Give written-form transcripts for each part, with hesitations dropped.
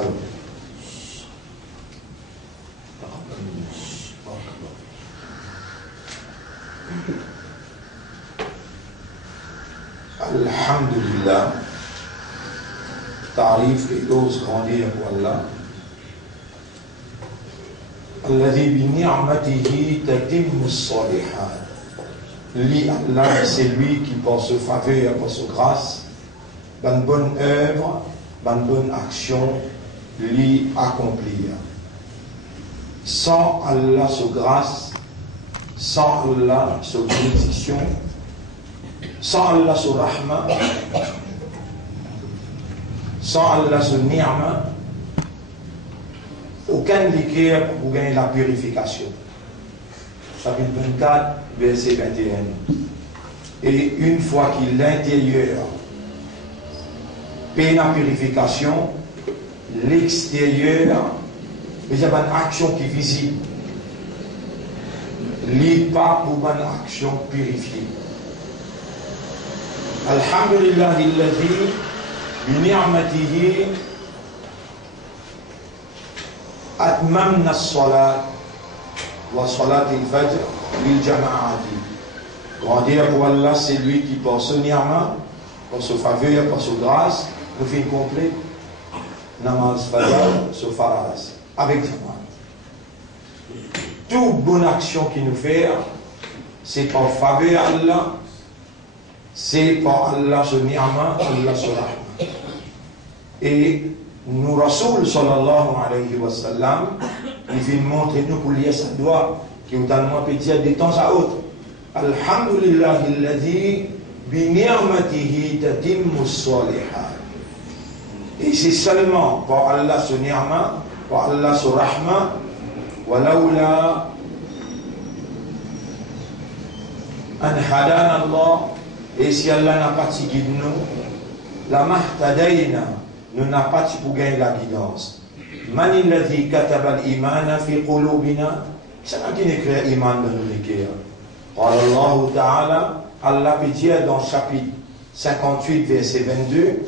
Alors. Alhamdulillah, tarif et ose grandir pour Allah. Alladhi bi ni'matihi tatimmu as-salihat. Li Allah, c'est lui qui par sa faveur, par sa grâce, dans une bonne œuvre, dans une bonne action, lui accomplir. Sans Allah sa grâce, sans Allah sa bénédiction, sans Allah sa rahma, sans Allah sa ni'ma, aucun liqueur pour gagner la purification. Chapitre 24, verset 21. Et une fois qu'il l'intérieur paie la purification, l'extérieur, il y a une action qui est visible. Il pas pour une action purifiée. Alhamdulillah, alladhi bi ni'matihi atmamna as-salat wa salat al-fajr lil jama'ati. Grandir pour Allah, c'est lui qui par son ni'ma, par sa faveur, par sa grâce, nous fait complet namaz fajr, sa faraz, avec jama'a. Toute bonne action qu'il nous fait, c'est par faveur Allah, c'est par Allah son ni'ma, Allah son rahma. Et nous, Rasoul sallallahu alayhi wa sallam, il vient montrer nous pour lire sa doigt, qui nous donne peut dire de temps à autre. Alhamdulillah, alladhi bi ni'matihi tatimmu as-salihat. Et c'est seulement par Allah son ni'ma, par Allah son rahma, walaula an hadana Allah, et si Allah n'a pas guidé nous, la mahtadayna, nous n'a pas pour gagner la guidance. Man alladhi kataba al-imana fi qulubina, c'est qui écrit iman dans nos cœurs. Qala Allah Ta'ala, Allah peut dire dans chapitre 58 verset 22,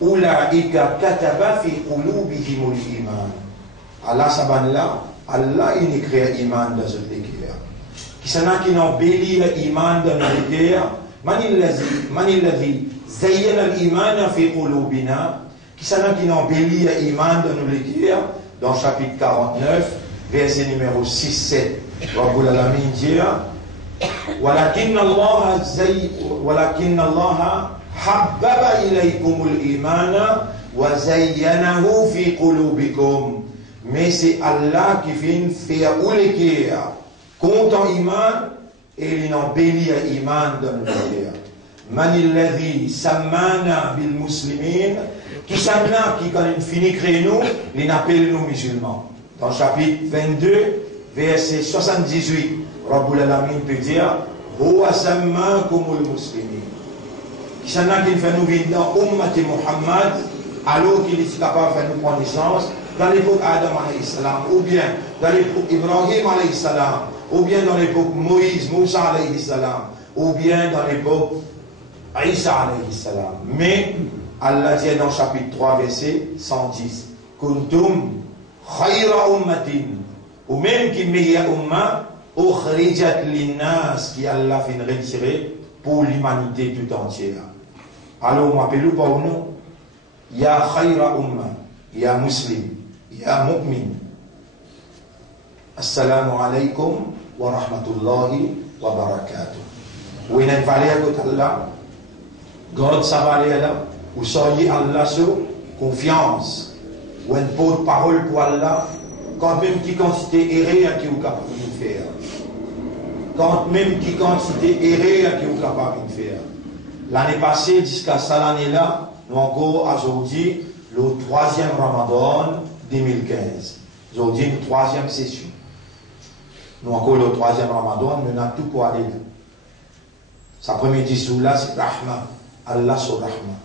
Ulaika kataba fi qulubihim al-iman. Allah sabanla, Allah il écrit iman dans nos cœurs. Qui s'en a qui n'ont béli l'iman dans nos cœurs, man alladhi zayyana al-imana fi qulubina, qui s'en a qui n'ont béli l'iman dans nos cœurs, dans chapitre 49 verset numéro 6-7. Rabbul Alamin dit ولكن الله حبب إليكم الإيمان وزينه في قلوبكم. Mais c'est Allah qui vient faire ouléker contre iman et il en bélit iman dans le cœur. Man alladhi sammana bil muslimin, qui s'amena qui quand il finit créer nous, il appelle nous musulmans. Dans chapitre 22 verset 78, Rabbul Alamin peut dire Huwa sammakumul muslimin. Qui s'en a qui fait nous vivre dans Ummati Muhammad, alors qu'il est capable de faire nous prendre naissance dans l'époque Adam alayhi salam, ou bien dans l'époque Ibrahim alayhi salam, ou bien dans l'époque Moïse, Moussa alayhi salam, ou bien dans l'époque Isa alayhi salam. Mais Allah dit dans chapitre 3 verset 110 Kuntum khayra ummatin, ou même qui meilleure umma ukhrijat linnas, qui Allah fait retirer pour l'humanité tout entière. Alors on appelle par nous Ya khayra umma, Ya muslim, Ya mu'min. Assalamu alaikum wa rahmatullahi wa barakatuh. Où il y a une valeur de Allah, God sa valeur là, où soyez Allah sur confiance, ou une bonne parole pour Allah, quand même qui quantité errée à qui vous capable de faire. Quand même qui quantité errée à qui vous capable de faire. L'année passée, jusqu'à cette année-là, nous encore aujourd'hui, le 3e Ramadan 2015. Aujourd'hui, une 3e session. Nous encore le 3e Ramadan, nous avons tout pour aller là. Sa première discours là, c'est Rahma. Allah sur Rahma.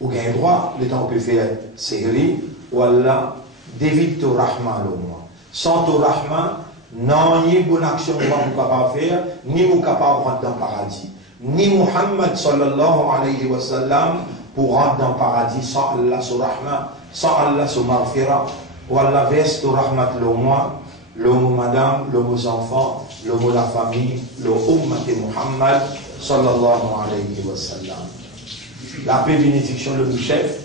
Ou gain droit, le temps on peut faire série, ou Allah d'évite au Rahma le moins. Sans au Rahma, non, ni bonne action nous sommes capables de faire, ni nous capables de rentrer dans le paradis. Ni Muhammad sallallahu alayhi wa sallam pour rentrer dans le paradis sans Allah sur Rahma, sans Allah sur marfira, ou Allah veste au rahmat le moi, l'homme madame, l'homme aux enfants, l'homme la famille, l'homme ummat Muhammad, sallallahu alayhi wa sallam. La paix bénédiction le chef.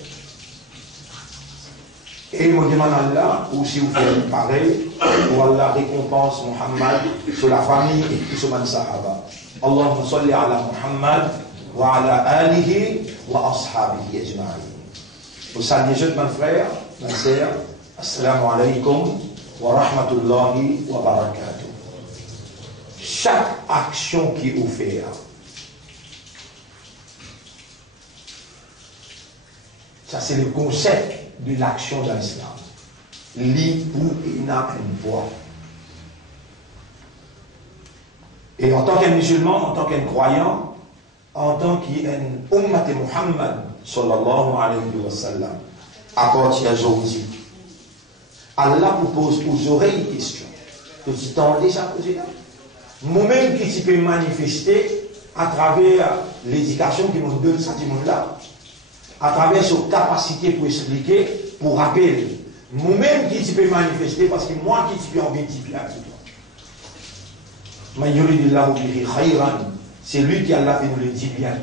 Et il me demande Allah, ou si vous faites pareil, pour Allah récompense Muhammad sur la famille et tout ce man sahaba. Allahumma salli ala Muhammad wa ala alihi wa ashabihi ajma'in. Vous saluez jeunes, mes frères, mes sœurs, assalamu alaikum wa rahmatullahi wa barakatuh. Chaque action qui vous fait, ça c'est le concept de l'action dans l'islam. L'ipou ina un poids. Et en tant qu'un musulman, en tant qu'un croyant, en tant qu'un ummat Muhammad, sallallahu alayhi wa sallam, à partir d'aujourd'hui, Allah vous pose aux oreilles une question. Que tu t'en déjà posé là? Moi-même qui tu peux manifester à travers l'éducation qui nous donne ce monde-là, à travers sa capacité pour expliquer, pour rappeler. Moi-même qui tu peux manifester, parce que moi qui tu peux en multiplier à toi. C'est lui qui Allah fait nous le dire bien.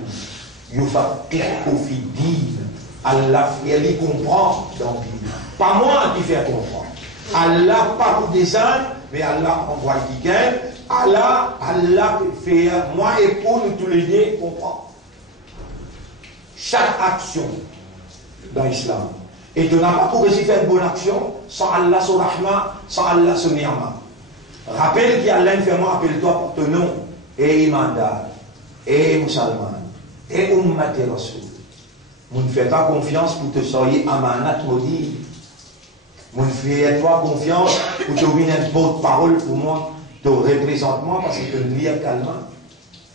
Allah il comprend dans Bible. Pas moi qui fait comprendre. Allah pas pour descendre, mais Allah envoie quelqu'un. Allah fait moi et pour nous tous les deux comprendre. Chaque action dans l'islam. Et tu n'as pas pour réussir faire une bonne action sans Allah son rahma, sans Allah son ni'ma. Rappelle qu'Allah fait moi, appelle-toi pour ton nom. Et imandar, et musulman, et ummat rasoul. Vous ne faites pas confiance pour te soyez amanat maudit. Vous ne faites pas confiance pour te donner une bonne parole pour moi. Tu représentes moi parce que tu me lis calmement.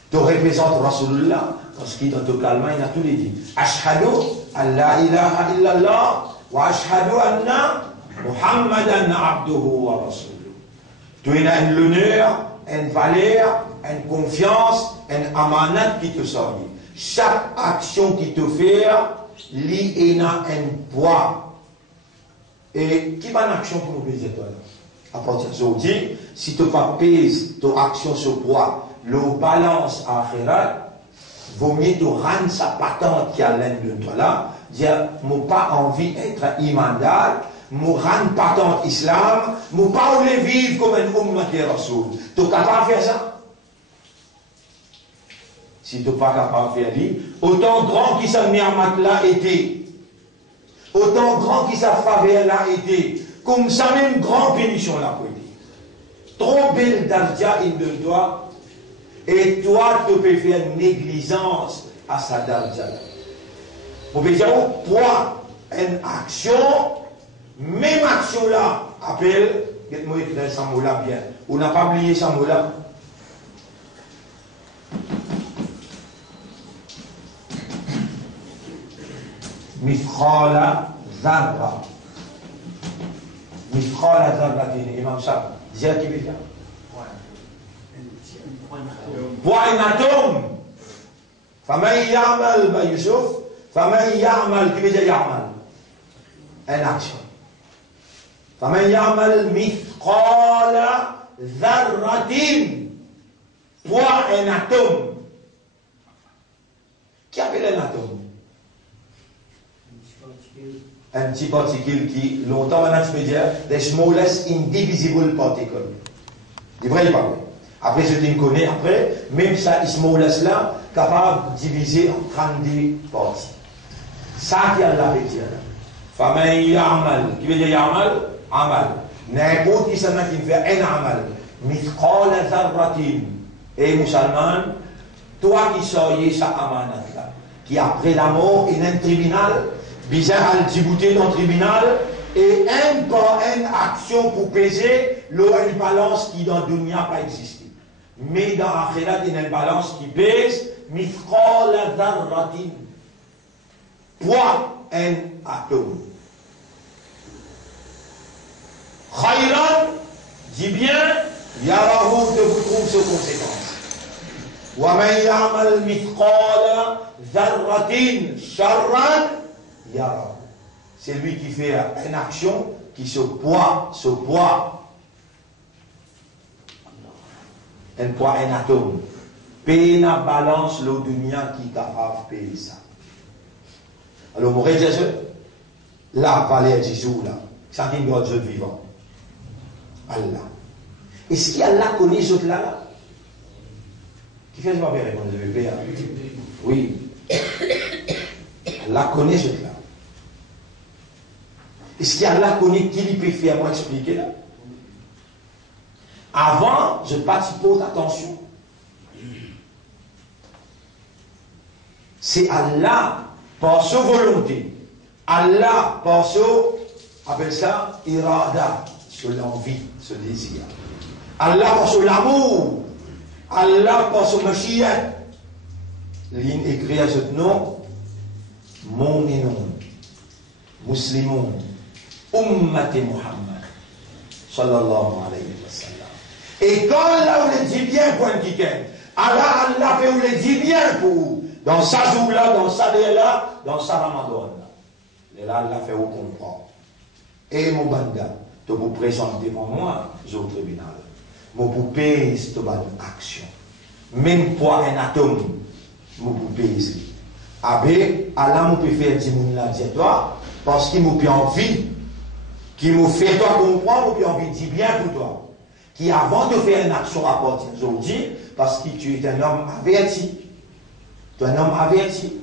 Tu représentes Rasulullah parce qu'il dans ton calmement, il a tous les dit. Ashhadu an la ilaha illallah wa ashhadu anna Muhammadan abduhu wa rasuluh. Tu as l'honneur, une valeur, une confiance, un amanat qui te sort. Chaque action qui te fait, il y a un poids. Et qui va une action pour nous baiser toi là? À partir d'aujourd'hui, si tu pas pèse ton action sur poids, le balance à akhirat, vaut mieux te rendre sa patente qui a l'air de toi là, dire, moi pas envie d'être imandal, moi rendre patente islam, moi pas voulais vivre comme un ummat de Rasoul. Tu es capable de faire ça? Si tu n'es pas capable de faire ça, autant grand qui sa ni'mat là était, autant grand qui sa faveur là était, comme ça même grande pénition là pour être. Trop belle darja il de toi, et toi tu peux faire négligence à sa darja là. Vous pouvez dire, toi, une action, même action là, appelle, dites-moi écrire ce mot là bien. On n'a pas oublié ce mot là. Mithqala zarra. Mithqala zarra, Imam Shah. Dis à qui veut dire? Point un atome. Faman ya'mal, ba Youssouf. Faman ya'mal, qui veut dire ya'mal? Une action. Faman ya'mal mithqala zarratin. Point un atome. Qui appelle un atome? Un petit particule qui, longtemps maintenant, je peux dire, the smallest indivisible particle. C'est vrai, il parle. Après, je te connais, après, même ça, smallest là, capable de diviser en 32 parties. Ça qui a la dire. Faman ya'mal, qui veut dire ya'mal? Amal. N'importe qui s'en a qui fait un amal. Mithqala zarratin. Et musulman, toi qui soyez sa amanat là, qui après la mort, est un tribunal, bizarre à le débouter dans le tribunal, et un par une action pour peser une balance qui dans le dunya n'a pas existé. Mais dans l'akhirat, il y a une balance qui pèse, mithqala dharratin. Poids un atome. Khayran, dis bien, yarahu, de vous trouve ses conséquences. Wa man ya'mal mithqala dharratin sharran, yarahu. c'est lui qui fait une action qui se poids. Un poids, un atome. Paye la balance le dunia qui est capable de payer ça. Alors, mon Dieu, là, valeur du jour, là, c'est qui doit Dieu vivant. Allah. Est-ce qu'Allah connaît ce autres là? Qui fait ma bien répondre, je vais payer. Oui. Allah connaît ce là. Est-ce qu'Allah connaît qui lui peut faire moi expliquer là? Avant, je pas te pose attention. C'est Allah, par sa volonté. Allah, par sa, appelle ça, irada, sur l'envie, ce désir. Allah, par son amour. Allah, par son mashiach. L'in écrit à ce nom, mon et non, musulman, ummat Muhammad, sallallahu alayhi wa sallam. Et quand là, on le dit bien, point qui Allah fait, on le dit bien pour vous. Dans sa jour là, dans sa dé là, dans sa ramadan là. Et là, Allah fait, vous comprendre. Et mon banda, de vous présenter devant moi, au tribunal. Mon poupée, c'est une action. Même pour un atome, mon poupée ici. Abe, Allah m'a peut faire du monde là, dis-toi, parce qu'il m'a envie, qui m'a fait toi comprendre, m'a envie de dire bien pour toi. Qui avant de faire une action à partir d'aujourd'hui, parce que tu es un homme averti. Tu es un homme averti.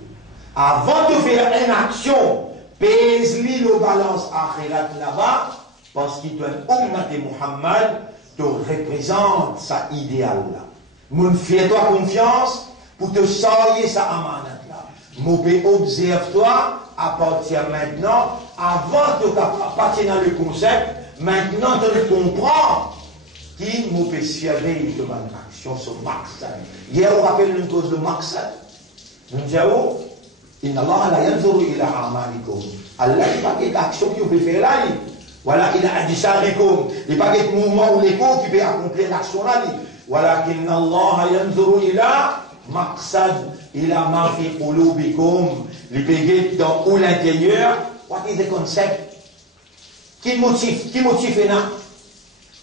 Avant de faire une action, pèse-lui le balance akhirat là-bas, parce que tu es un homme de Muhammad, te représente sa idéal là. Mon fais-toi confiance pour te sortir sa amanat là. Mon pays observe-toi à partir maintenant, avant de partir dans le concept, maintenant tu le comprends. Qui m'a fait servir de bonne action sur Maqsad. Hier, on rappelle une cause de Maqsad. Nous disons, Inna Allah la yanzuru ila amalikum. Allah n'est pas quelque action qui peut faire là. Voilà, il a dit ça, il n'est pas quelque mouvement ou l'écho qui peut accomplir l'action là. Voilà, Inna Allah yanzuru ila Maqsad. Il a marqué qulubikum. Il peut dans ou l'intérieur. What is the concept? Qui motive là?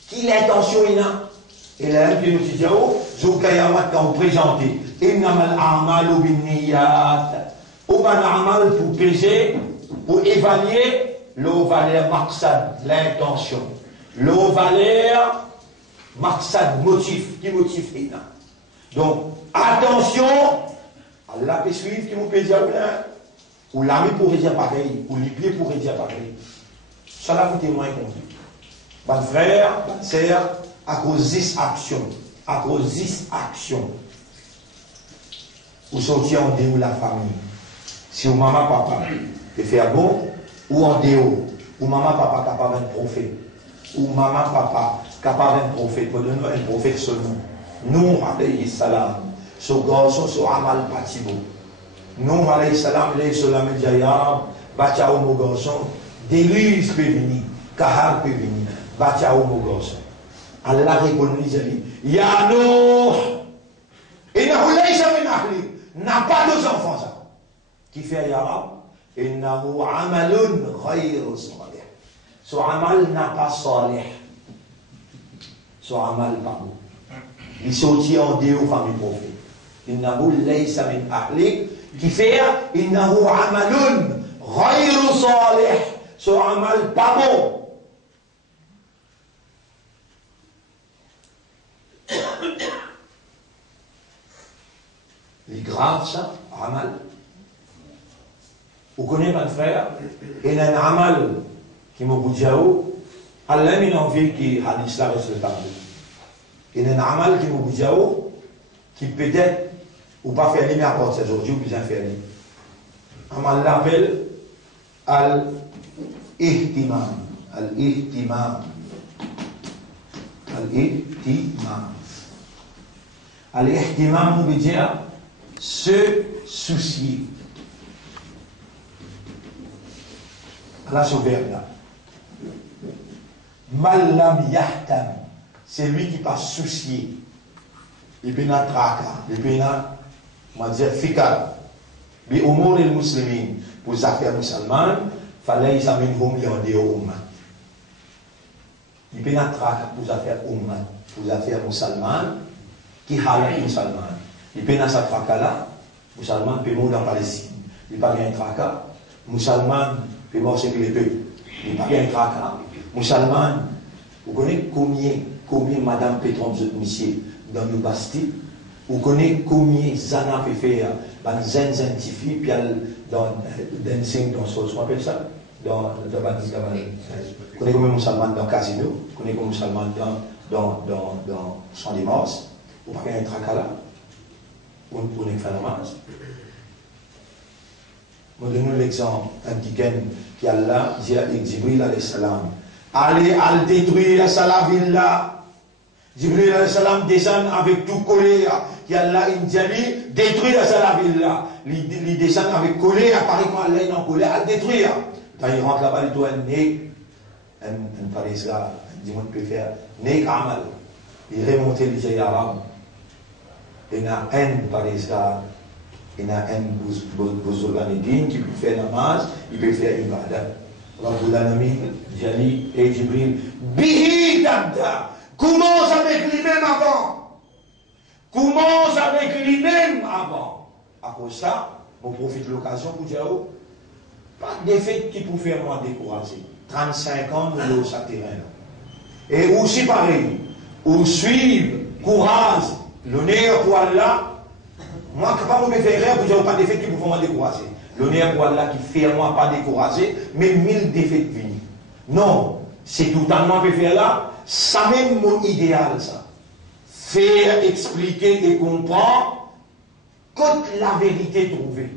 Qui l'intention il a? Et là, qui nous dit, Zoukayamat quand vous présentez, Innamal a'malu binniyat. Ou ban amal pour peser, pour évaluer le valeur maqsad, l'intention. Le valeur maqsad, motif, qui motive il a. Donc, attention, Allah peut suivre qui vous peut dire ou l'ami pourrait dire pareil, ou les pieds pourraient dire pareil. Cela vous témoigne compris. Mon frère, ma sœur, à cause de 10 actions, à cause de 10 actions, vous sortir en dehors de la famille. Si vous maman, papa, te faire bon, ou en dehors, ou maman, papa, capable d'un prophète, ou maman, papa, capable d'un prophète, pour donner un prophète seulement. Nous, alayhi salam, ce garçon, ce amal patibo. Nous, alayhi salam, alayhi salam, jayab, bachao, mon garçon, déluge peut venir, kahar peut venir. Bachao mon gosse. Allah répond Ya Nuh, innahu laysa min ahli. N'a pas deux enfants ça. Qui fait Yarab? Innahu amalun ghayru salih. Son amal n'a pas salih. Son amal pas bon. Il sortit en dehors famille prophète. Innahu laysa min ahli. Qui fait Innahu amalun ghayru salih. Son amal pas bon. Les graves, ça, amal. Vous connaissez mon frère? Il y a un amal qui m'a dit Allah m'a envie qui hadith là reste le tabou. Il y a un amal qui m'a dit qui peut-être ou pas faire l'image à partir d'aujourd'hui ou bien faire l'image. Amal l'appelle al-ihtimam. Al-ihtimam. Al-ihtimam. Al-ihtimam veut dire se soucier. Allah ce verbe là. Malam yahtam. C'est lui qui pas soucier. Il peut n'a traka. Il peut n'a, on va dire, fikar. Bi umur al muslimin. Pour les affaires musulmanes. fallait ça minhum yande umma. Il peut pas traquer pour affaire umma, pour affaire musulman, qui halak musulman. Il peut pas traquer là, musulman peut mourir en Palestine. Il pas bien traquer, musulman peut mourir chez les peuples. Il pas bien traquer, musulman. Vous connaissez combien Madame Pétron de monsieur dans nos Bastille? Vous connaissez combien Zana peut faire dans zen scientifique, puis dans dancing, dans ce qu'on appelle ça? Dans vous connaissez combien musulman dans le casino? Vous connaissez combien musulman dans Champ des Morts? Vous ne pouvez pas être là. Vous ne pouvez pas faire namaz. Je donne l'exemple d'un petit qui Allah dit à Jibril alayhi salam. Allez à détruire la ville là. Jibril alayhi salam descend avec tout colère. Qui Allah dit détruire la ville là. Il descend avec colère, apparemment Allah est en colère à détruire. Quand il rentre là-bas, il doit un Paris là, il dit on peut faire nek amal. Il remonte les pays arabes. Il y a un Paris là, il y a un Bouzouganidine qui peut faire namaz, il peut faire ibadah. Rabbul Alamin, Jali et Jibril, Bihi Dabda, commence avec lui-même avant. Commence avec lui-même avant. À cause de ça, on profite de l'occasion pour dire, pas de défaite qui peut faire moi décourager. 35 ans, nous sommes sur terrain. Et aussi pareil, ou suivre, courage, l'honneur pour Allah. Moi, je ne peux pas me faire pour dire pas de défaite qui peut faire moi décourager. L'honneur pour Allah qui fait moi pas décourager, mais 1000 défaites viennent. Non, c'est tout le temps que je faire là, ça même mon idéal, ça. Faire, expliquer et comprendre, quand la vérité trouvée.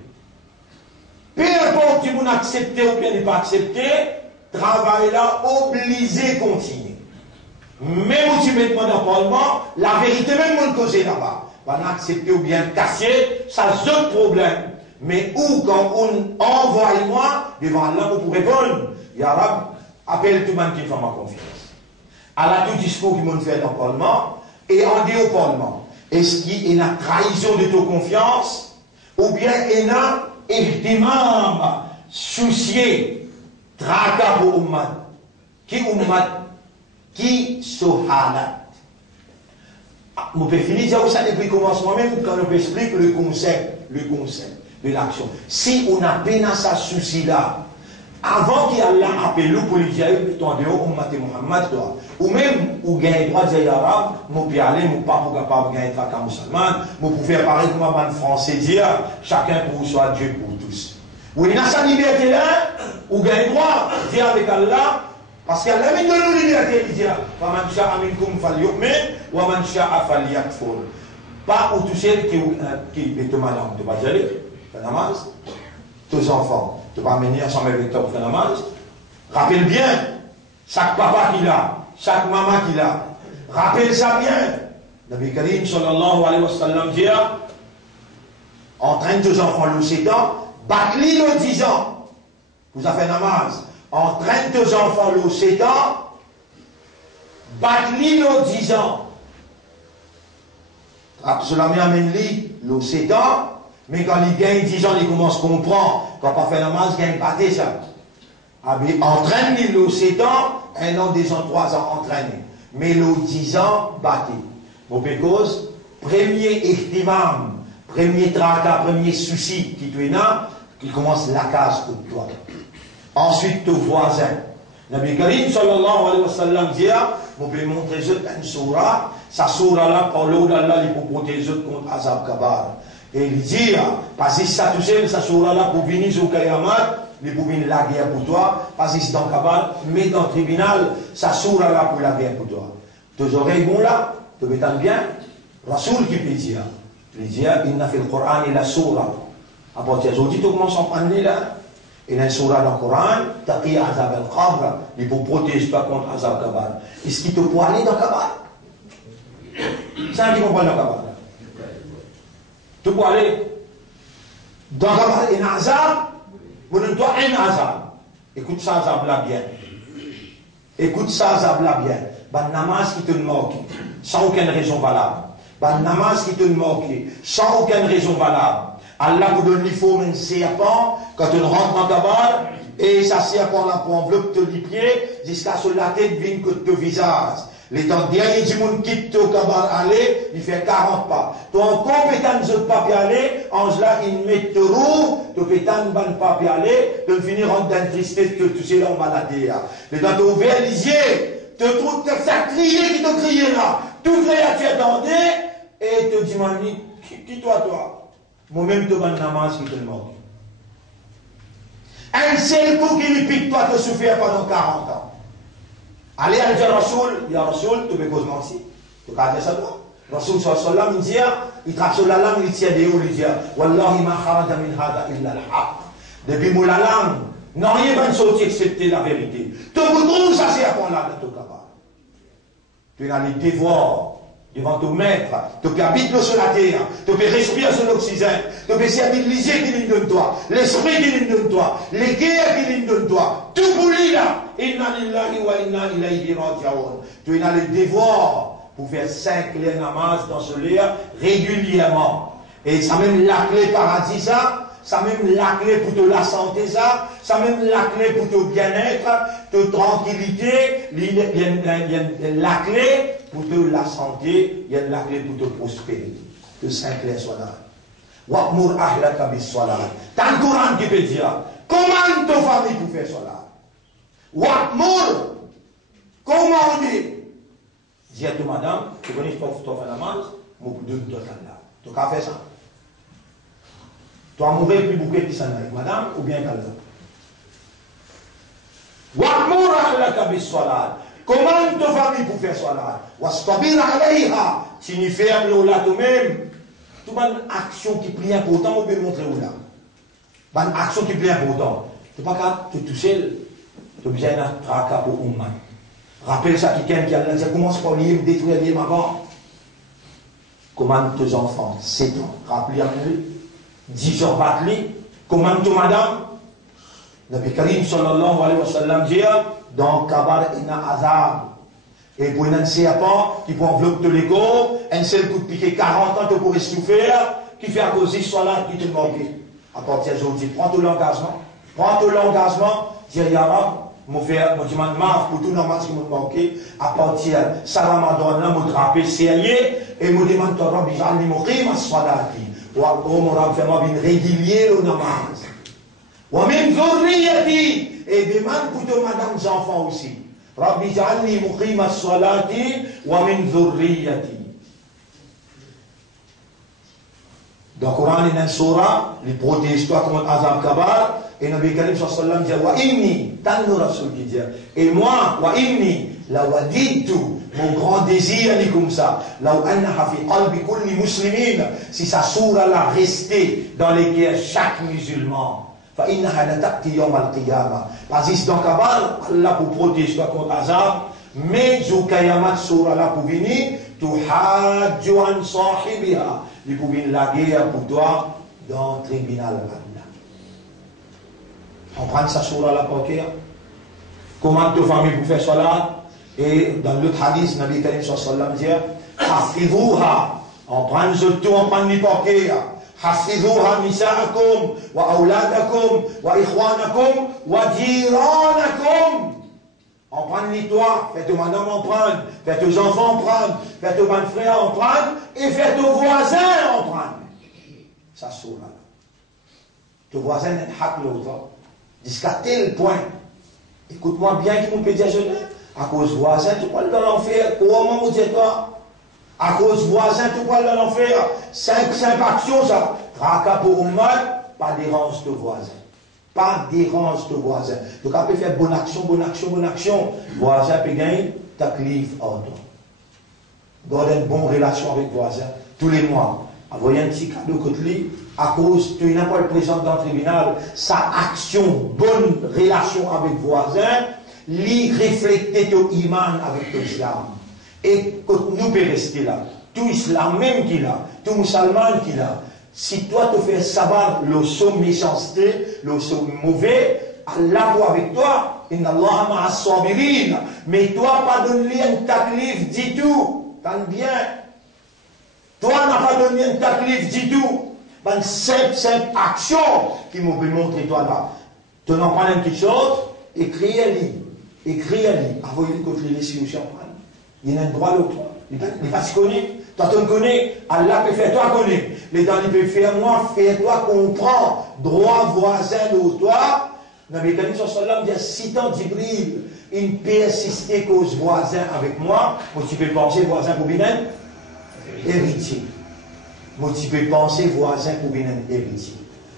Peu importe si vous acceptez ou bien ne pas accepter, travail là, obligé de continuer. Même si vous mettez dans le parlement, la vérité même vous cause là-bas. Vous accepter ou bien casser, ça c'est un problème. Mais où, quand on envoie moi, devant Allah, vous pouvez répondre. Ya Rab, appelle tout le monde qui fait ma confiance. Allah, tout discours qui m'ont fait dans le Parlement, et en dit au Parlement, est-ce qu'il y a une trahison de ta confiance, ou bien il y a évidemment soucié, tracas pour Ummat, qui sohalat. On peut finir ça depuis le commencement même, quand on peut expliquer le concept de l'action. Si on a peine à ce souci-là, avant qu'Allah appelle nous pour lui dire, en dehors, on m'a Muhammad, toi, ou même, ou gagne droit de dire arabe, mon peut aller, mon pas pour capable de gagner un musulman, mon pour faire pareil comme un français dire, chacun pour soit Dieu pour tous. Ou il a sa liberté là, ou gagne droit, dire avec Allah, parce qu'Allah m'a donné nous liberté, il dit, wa man sha'a minkum falyu'min, wa man sha'a falyakfur. Pas où tout seul qui est de madame, tu vas y aller, faire namaz, tes enfants. Tu vas venir ensemble avec toi pour faire namaz. Rappelle bien, chaque papa qu'il a, chaque maman qu'il a, rappelle ça bien. Nabi Karim sallallahu alayhi wa sallam dit, entraîne tes enfants le 7 ans, batte-les le 10 ans. Vous avez fait namaz. Entraîne tes enfants le 7 ans, batte-les le 10 ans. Absolument amène-les le 7 ans. Mais quand il gagne 10 ans, il commence à comprendre. Quand on fait namaz, il gagne pas ça. Entraîne-les le 7 ans, 1 an, 2 ans, 3 ans, entraîne. Mais le 10 ans, battez. Pour cause, premier ihtimam, premier tracas, premier souci qui te là, il commence la case pour toi. Ensuite, ton voisin. Nabi Karim sallallahu alayhi wa sallam dit, vous pouvez montrer une surah, sa surah là, par l'eau d'Allah, il peut protéger contre Azab Kabar. Et il dit, parce que ça touche, ça surah là, pour venir au Kayamat, il peut venir la guerre pour toi, parce que c'est dans le Kabar, mais dans le tribunal, ça surah là pour la guerre pour toi. Tes oreilles vont là, tu m'étonnes bien, Rasoul qui peut dire, il dit, il n'a fait le Coran et la surah. À partir d'aujourd'hui, tu commences à prendre là. Il y a une surah dans le Coran, Taqi Azab al-Qabr, il faut protéger toi contre Azab Kabar. Est-ce qu'il te peut aller dans Kabar? C'est un qui comprend dans Kabar. Tu peux aller dans Kabar, il y a un Azab, vous donne toi un Azab. Écoute ça, Azab là bien. Écoute ça, Azab là bien. Ban namaz qui te moque, sans aucune raison valable. Ban namaz qui te moque, sans aucune raison valable. Allah vous donne l'ifo, mais c'est quand on rentre dans Kabar, et ça sert pour enveloppe de pied jusqu'à ce que la tête vienne que de visage. Les temps derniers du monde quitte au cabaret aller, il fait 40 pas. Toi, en compétence de papier aller, Angela, il met te roue, tu pétane ban papier aller, de finir en d'un tristesse que tu sais là, on va la dire. Les temps ouvert les yeux, te trouves, ça crier qui te crier là. Tout créature attendait, et te dit, qui toi? Moi-même, te ban namaz qui te manque. Un seul coup qui lui pique, toi, te souffrir pendant 40 ans. Allez à dire Rasoul, il y a Rasoul, tu peux causer merci. Tu peux dire ça, non? Rasoul sallallahu il dit, il traque sur la langue, il tient des hauts, il dit, Wallahi ma kharaja min hada illa al-haq. Depuis mon la langue, non rien va sortir excepté la vérité. Tu peux trouver ça, c'est à point là, de ton capable. Tu as les devoirs devant ton maître, tu peux habiter sur la terre, tu peux respirer sur l'oxygène, tu peux servir l'isée qui donne toi, l'esprit qui donne toi, les guerres qui donne toi, tout pour lui là. Inna lillahi wa inna ilayhi raji'un. Tu as les devoirs pour faire 5 clés namaz dans ce lieu régulièrement. Et ça même la clé paradis ça même la clé pour te la santé ça même la clé pour ton bien-être, ta tranquillité, il y a la clé pour te la santé, il y a la clé pour te prospérité. Que 5 clés soient là. Wa'mur ahlaka bis-salat. T'as le Coran qui peut dire, comment ta famille peut faire cela? Wa'mur, comment on dit? Dis à toi, madame, tu connais ton la namaz, mon coup de toi là. Tu as fait ça? Tu as mourir plus beaucoup que ça, madame, ou bien qu'elle Wa'mur ahlaka bis-salat. Comment ta famille peut faire cela? Wastabir alayha. Signifie là toi-même. Toute bonne action qui est plus importante, on peut montrer où là. Bonne action qui est plus importante. Tu n'es pas capable de tout seul. Tu as besoin d'un tracas pour un man. Rappelle ça quelqu'un qui a dit commence par lier, détruire les avant. Comment tes enfants, 7 ans, rappelez-le, 10 ans battre. Comment tes madame? Nabi Karim sallallahu alayhi wa sallam dit dans Kabar ina azab. Et pour une serpent qui peut envelopper de l'ego, un seul coup de piqué 40 ans, tu pourrais souffrir, qui fait à cause de soit là, qui te manque. À partir d'aujourd'hui, prends tout l'engagement, dis Yarab, mon frère, mon demande marre pour tout normal ce qui me manqué, à partir de ça Ramadan, là, me draper sérieux, et me demande ton Rabbi Jalli Mokhim, à Swadati, ou à mon Rabbi, fais-moi bien régulier le namaz. Ou même Zurriyati, et demande pour tous madame enfants aussi. Rabbi Jalli Mokhim, à Swadati, ou même Zurriyati. Dans le Coran, il y a une surah, il protège toi contre Azab Kabar, et Nabi Karim sallallahu alayhi wa sallam dit, wa inni, tant nous Rasul qui dit, et moi, wa inni, la waditu, mon grand désir, est comme ça, la annaha fi qalbi kulli muslimin, si sa surah là restait dans les guerres chaque musulman, fa innaha la ta'ti yawm al-qiyamah. Parce que dans Kabar, Allah pour protéger toi contre Azab, mais au Kayamat surah là pour venir, tu hajju an sahibiha. Il pouvait la guerre pour toi dans le tribunal. On prend ça sur la poker. Comment ta famille peut faire cela? Et dans l'autre hadith, Nabi Karim sallallahu alayhi wa sallam dit Hafidhuha. On prend ce tout, on prend les poker. Hafidhuha nisa'akum, wa awladakum, wa ikhwanakum, wa jiranakum. On prend les toits, faites aux madame en prendre, faites aux enfants en prendre, faites aux bonnes frères en prendre, et faites aux voisins en prendre. Ça saute là. Tes voisins n'est pas l'autre. Jusqu'à tel point. Écoute-moi bien qui m'ont pédé à jeûner. À cause voisin, tu parles dans l'enfer. Comment vous dites toi? À cause voisin, tu parles dans l'enfer. 5 actions, ça. Tracas pour un mal, pas dérange de voisin. Pas dérange de voisin. Donc, on peut faire bonne action. Voisin peut gagner ta clive en toi. Garde une bonne relation avec voisin tous les mois. Envoyer un petit cadeau côté lui, à cause de n'importe quel président dans le tribunal, sa action, bonne relation avec voisin, lui refléter ton iman avec ton islam. Et que nous pouvons rester là. Tout islam même qu'il a, tout musulman qu'il a. Si toi te fais savoir le saut méchanceté, le saut mauvais, Allah va avec toi. Inna Allah ma'as sabirin. Mais toi, pas donner un taklif du tout. T'en bien. Toi, n'a pas donné un taklif du tout. Une simple action qui m'a montré toi là. Tu n'en prends une petite chose, écris-les. Écris-les. Envoyez-les contre les laisser au champagne. Il y a un droit l'autre. Il n'est pas si connu. Toi, tu me connais. Allah peut faire toi connais. Les gens, il peut faire moi, faire toi comprendre. Droit voisin de toi. Nabi Karim sallam dit, si tant d'Ibril, il peut assister qu'aux voisins avec moi, moi tu peux penser voisin pour bien héritier. Moi tu peux penser voisin pour bien héritier.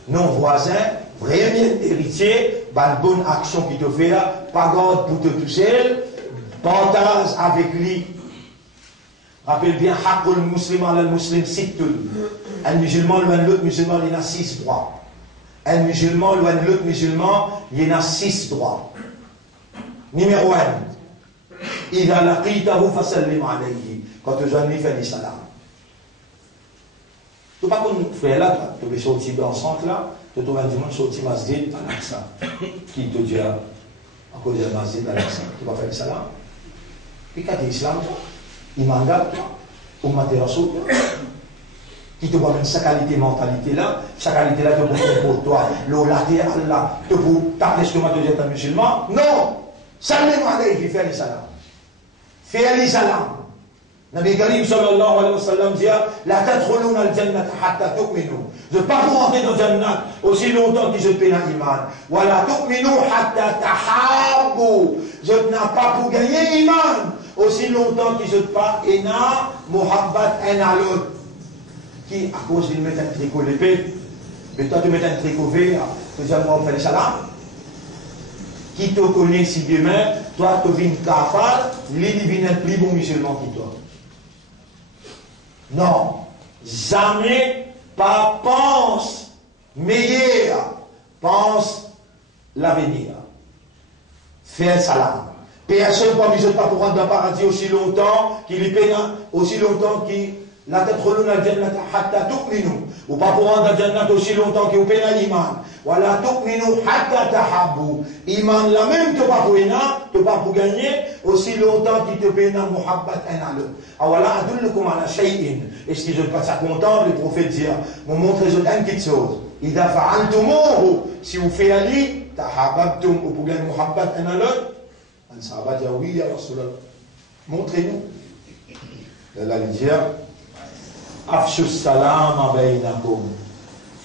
Non voisin, vraiment héritier, bah, une bonne action qui te fait là, pas garde pour te toucher, partage avec lui. Rappelle bien, Haqqul Muslim al Muslim Sittun. Un musulman, l'autre musulman, il a 6 droits. Un musulman, l'autre musulman, il y en a 6 droits. Numéro 1. إذا لقيته فسلم عليه. Quand tu as fait des salam. Tu n'as pas qu'on fait là, tu es sorti dans le centre là, tu trouves un dimanche sorti masjid à l'Aqsa. Qui te dit à cause de masjid à l'Aqsa, tu vas faire des salam. Puis quand tu es islam, toi, imandal, toi, ummat et rasoul, qui te voit sa qualité mentalité là, sa qualité là te pour toi, l'olaté Allah, te pour t'appeler ce que tu es un musulman. Non! Salam alayhi, fais les salam. Fais les salam. Nabi Karim sallallahu alayhi wa sallam dit, la tadkhuluna al-jannata hatta tu'minu. Je ne vais pas vous rentrer dans le jannat aussi longtemps que je paie l'iman. Wa la tu'minu hatta tahabbu. Je n'ai pas pour gagner iman aussi longtemps que je ne pas ena muhabbat un à l'autre. Qui, à cause de mettre un tricot l'épée, mais toi tu mets un tricot vert, tu dis moi on fait les salam. Qui te connaît si demain, toi tu viens kafar, lui il vient un plus bon musulman que toi. Non, jamais pas pense meilleur, pense l'avenir. Fais salam. Personne pas besoin de pas pour rentrer dans le paradis aussi longtemps qu'il est pénal, aussi longtemps qu'il la tête relou dans le jannat hatta tu'minu. Ou pas pour rentrer dans le jannat aussi longtemps qu'il est pénal iman. Wala tu'minu hatta tahabbu. Iman la même te pas pour te pas pour gagner aussi longtemps qu'il te pénal muhabbat un à l'autre. Awala adullukum ala shay'in. Est-ce que je ne pas ça content, le prophète dit, vous montrez une petite chose. Ida fa'altumuhu. Si vous faites ali, tahabbtum ou pour gagner muhabbat un à l'autre. Un sahabat dit oui, ya Rasulallah. Montrez-nous. Allah lui dit, afshu salam bainakum.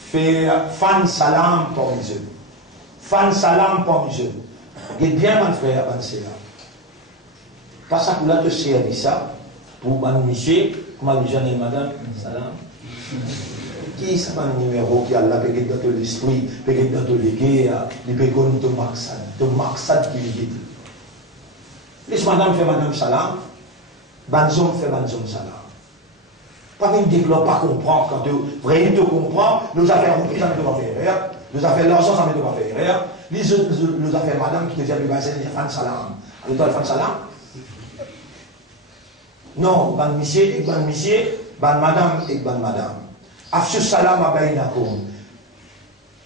Fais fan salam parmi eux. Fan salam parmi eux. Et bien, mon frère, mon frère. Pas ça pour là te servir ça. Pour mon monsieur, comment les gens et madame, salam. Qui c'est un numéro qui a la pégué dans l'esprit, pégué dans l'égard, il pégué dans ton maksad qui lui dit. Les madame fait madame salam, banzom fait banzom salam. Pas même dire que l'on pas comprendre, quand tu vraiment te comprends, nos affaires reprises, ça ne doit pas faire erreur, nos affaires l'argent, ça ne doit pas faire erreur, nos affaires madame qui te dit le bassin, il y a fan salam. Alors toi, le fan salam? Non, ban monsieur et ban monsieur, ban madame et ban madame. Afshu salam bainakum.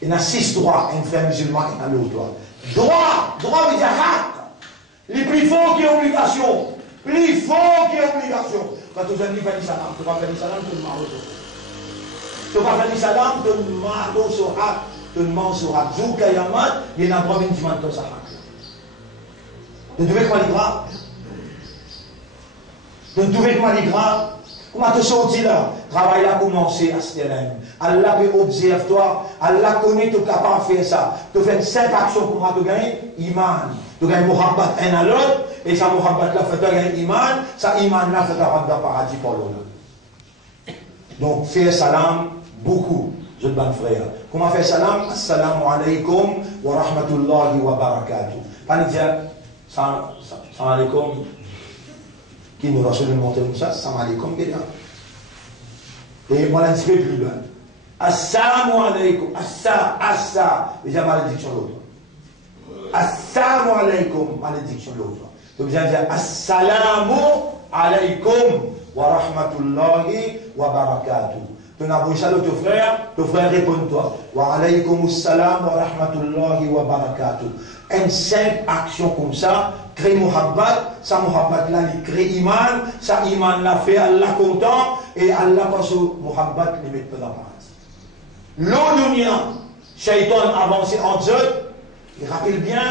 Il y a 6 droits, un frère musulman et un autre droit. Droit veut dire haq. Les plus forts qui ont obligation. Plus forts qui ont obligation. Quand tu as dit salam, tu vas faire salam, tu ne marres pas. Tu vas faire salam, tu ne marres pas. Tu ne marres pas. Zouka yamat, il y a un problème qui m'a donné ça. Tu devais quoi les gras? Tu devais quoi les gras? Comment te sortir là? Travail là commencé à ce terrain. Allah peut observer toi. Allah connaît, tu es capable de faire ça. Tu fais 5 actions pour te gagner iman. Tu gagnes muhabbat un à l'autre. Et ça muhabbat là fait gagner iman. Ça iman là fait rentrer dans le paradis pour l'autre. Donc faire salam beaucoup. Je te bonne frère. Comment faire salam? Assalamu alaikum wa rahmatullahi wa barakatuh. Pas dire salam alaikum. Qui nous rassure de monter comme ça, salam alaikum, et moi, un petit peu plus loin. Assalamu alaikum, assa, déjà malédiction l'autre. Assalamu alaikum, malédiction l'autre. Donc, j'ai dit assalamu alaikum wa rahmatullahi wa barakatuh. Tu n'as pas ça de ton frère répond-toi. Wa alaikum assalam wa rahmatullahi wa barakatuh. Une simple action comme ça, crée muhabbat, ça muhabbat là, il crée iman, ça iman là fait Allah content, et Allah passe au muhabbat, les met dans la paradis. L'eau dunya, shaitan avancé en eux, Il rappelle bien,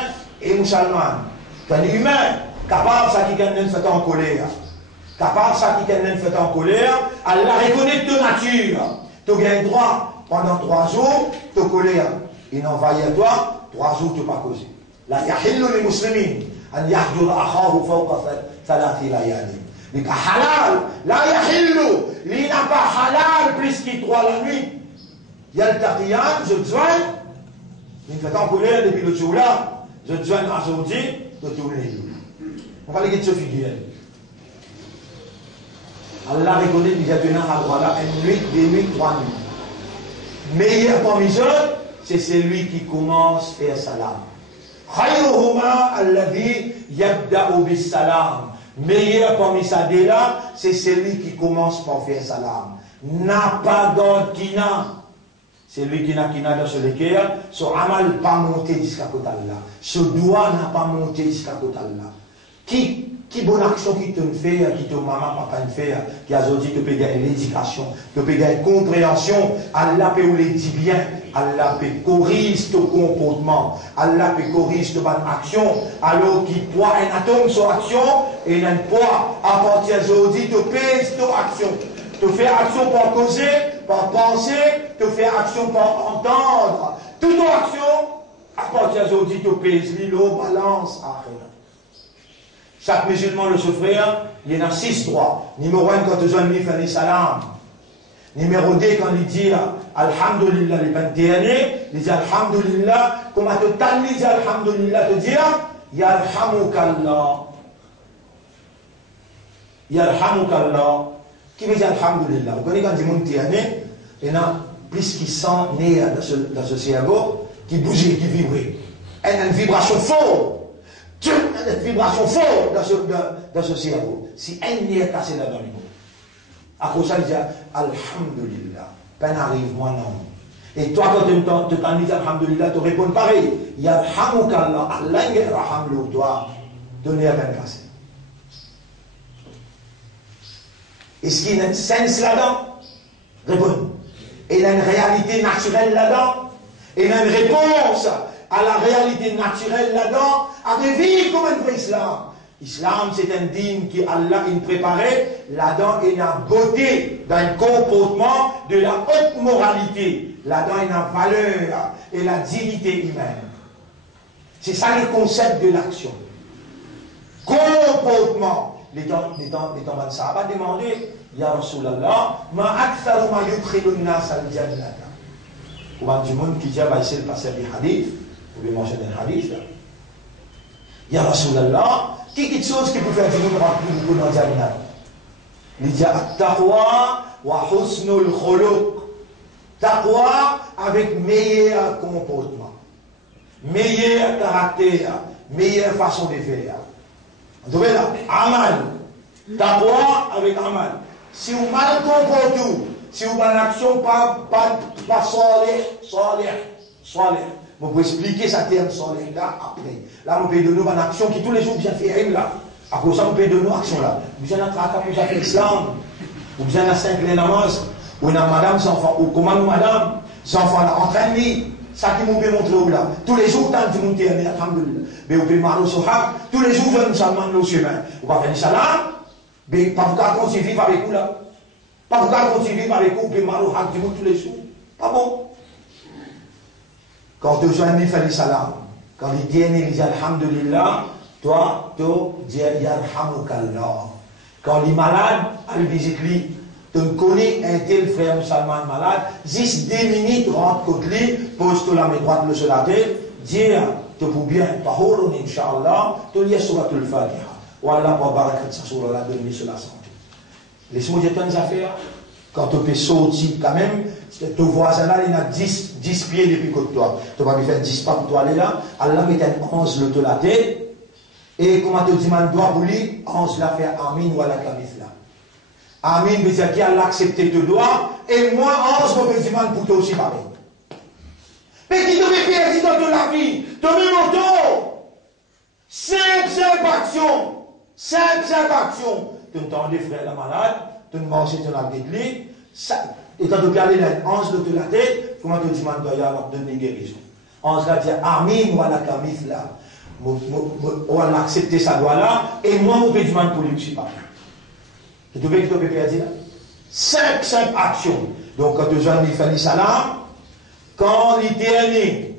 et musulman, qu'un humain, capable ça qui quelqu'un fait en colère, capable ça qui quelqu'un fait en colère, Allah reconnaît de nature. Tu as le droit, pendant 3 jours, de colère. Il envahit à toi, 3 jours, tu n'as pas causé. La yahillu les musulmans, an yahjur akhahu fawqa 3 layali. Donc halal, la yahillu, il n'a pas halal plus qu'il 3 la nuit. Il y a le taqiyat, je te joins, il me fait en colère depuis le jour là, je te joins aujourd'hui, de tous les jours. On va les guider ce figure. Allah reconnaît déjà tenant à droit là, 1 nuit, 2 nuits, 3 nuits. Meilleur parmi eux, c'est celui qui commence à faire salam. Khayruhuma alladhi yabda'u bis salam. Meilleur parmi ça là, c'est celui qui commence par faire salam. N'a pas d'ordina. C'est lui qui n'a dans ce l'équerre, son amal pas monté jusqu'à côté là. Ce doigt n'a pas monté jusqu'à côté là. Qui bonne action qui te fait, qui te maman, papa te fait, qui a dit que tu peux gagner l'éducation, tu peux gagner compréhension, Allah peut vous le dire bien, Allah peut corriger ton comportement, Allah peut corriger ton action, alors qu'il poids un atome sur action, et un poids à partir d'aujourd'hui, tu pèses ton action. Tu fais action par causer, par penser, tu fais action par entendre. Toute ton action, à partir d'aujourd'hui, tu pèses l'îlot, balance, à rien. Chaque musulman, le frère, il y en a 6 droits. Numéro 1, quand tu as mis fait les salam. Numéro 2, quand il dit Alhamdulillah, les 21 années, il dit Alhamdulillah, comment tu t'as dit Alhamdulillah, te dire Yarhamukallah. Yarhamukallah. Qui veut dire Alhamdulillah? Vous connaissez quand il monte année, il y en a plus qui sont nés dans ce cerveau, qui bougeait, qui vibrait. Il y a une vibration forte. Une vibration forte dans ce cerveau. Si un nez est cassé là dans le monde. À cause de ça, il dit Alhamdulillah. Peine arrive, moi non. Et toi, quand tu t'en dis Alhamdulillah, tu réponds pareil. Yarhamukallah. Allah yarhamlou, toi. Ton nez est peine cassé. Est-ce qu'il y a un sens là-dedans? Réponds. Et il y a une réalité naturelle là-dedans? Et il y a une réponse à la réalité naturelle là-dedans? À vivre comme un vrai islam. Islam, c'est un dîme qui Allah a préparé. Là-dedans, il y a beauté dans le comportement de la haute moralité. Là-dedans, il y a valeur et la dignité humaine. C'est ça le concept de l'action. Comportement. Les temps de Sahaba demandaient, Ya Rasulallah, ma aktharu ma yudkhilun nas al-jannata. Ou bien du monde qui dit, c'est le passage du hadith, vous pouvez mentionner un hadith là. Ya Rasulallah, quelque chose qui peut faire du monde rentrer beaucoup dans le jannat. Il dit, at-taqwa wa husnul khuluq. Taqwa avec meilleur comportement, meilleur caractère, meilleure façon de faire. Vous voyez là, amal. Taqwa avec amal. Si vous mal comportez, si vous avez une action pas salih. Vous pouvez expliquer ça terme salih là après. Là, vous pouvez donner une action qui tous les jours bien fait là. À cause de ça, vous pouvez donner une action là. Vous avez un tracas pour faire l'islam. Vous avez un 5 namaz. Ou une madame, enfant, ou comment madame, enfants là, entraîne-les. Ça qui vous peut montrer où là. Tous les jours, tant que vous montez, alhamdulillah. Mais vous pouvez marrer au sohab. Tous les jours, vous allez nous le chemin. Vous pouvez faire salam. Mais pas vous pouvez continuer vivre avec vous là. Pas vous pouvez continuer vivre avec vous. Vous pouvez marrer au haq du monde tous les jours. Pas bon. Quand tu as mis faire les salam. Quand il dit, il dit alhamdulillah. Toi, tu dis yarhamukallah. Quand il est malade, il visite lui. Tu connais un tel frère musulman malade, juste 10 minutes, rentre côté lui, pose-toi la main droite sur la tête, dis, tu peux bien, tahurun, Inch'Allah, tu lis sur le Fatiha. Wallah, wa barakat sa sur la donne sur la santé. Laisse-moi dire une affaire, quand tu peux sortir quand même, ton voisin là, il a 10 pieds depuis que toi. Tu vas lui faire 10 pas pour toi aller là, Allah met un 11 sur la tête, et comment tu dis, man doit pour lui, 11 la faire amin ou à la kamith là. Amin veut dire qu'il a accepté tes doigts, et moi, 11 me pour toi aussi pareil. Mais qui devait faire dans la vie, de même auto, simple action, tu entends des frères la malade, tu manges ton avec et quand tu regardes les 11 de la tête, comment tu demandes à Allah de donner guérison. on va dire Amin ou la kamith là. On va accepter sa doigt là, et moi, on peut demander pour lui, je ne suis pas. Et tu veux que tu peux dire 5 actions. Donc, quand tu as fait le salam, quand il est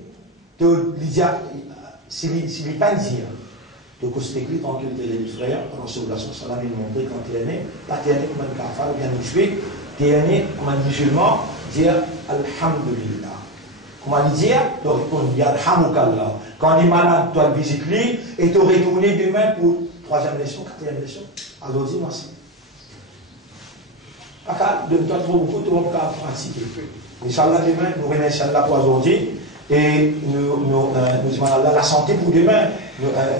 si il n'est pas dit, donc on se dit tranquille, les frères, alors sur la salam, il montre quand il est né, pas il est né comme un kafar ou bien un juif, il est né comme un musulman, dire Alhamdulillah. Comment il dit? Tu retournes, Yarhamukallah. Quand il est malade, tu le visites lui, et tu retournes demain pour 3e leçon, 4e leçon. Alors dis merci. Donne-toi trop beaucoup, tu vas pratiquer. Inch'Allah, demain, nous remercions Allah pour aujourd'hui. Et nous demandons la santé pour demain,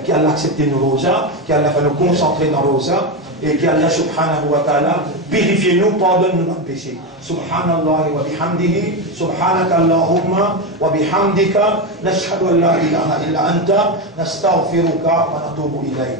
qui a accepté nos rosas, qui a fait nous concentrer dans nos rosas, et qui Allah subhanahu wa ta'ala purifie-nous, pardonne-nous nos péchés. Subhanallah wa bihamdihi, subhanaka Allahumma wa bihamdika, nashhadu an la ilaha illa anta, nastaghfiruka wa natubu ilayk.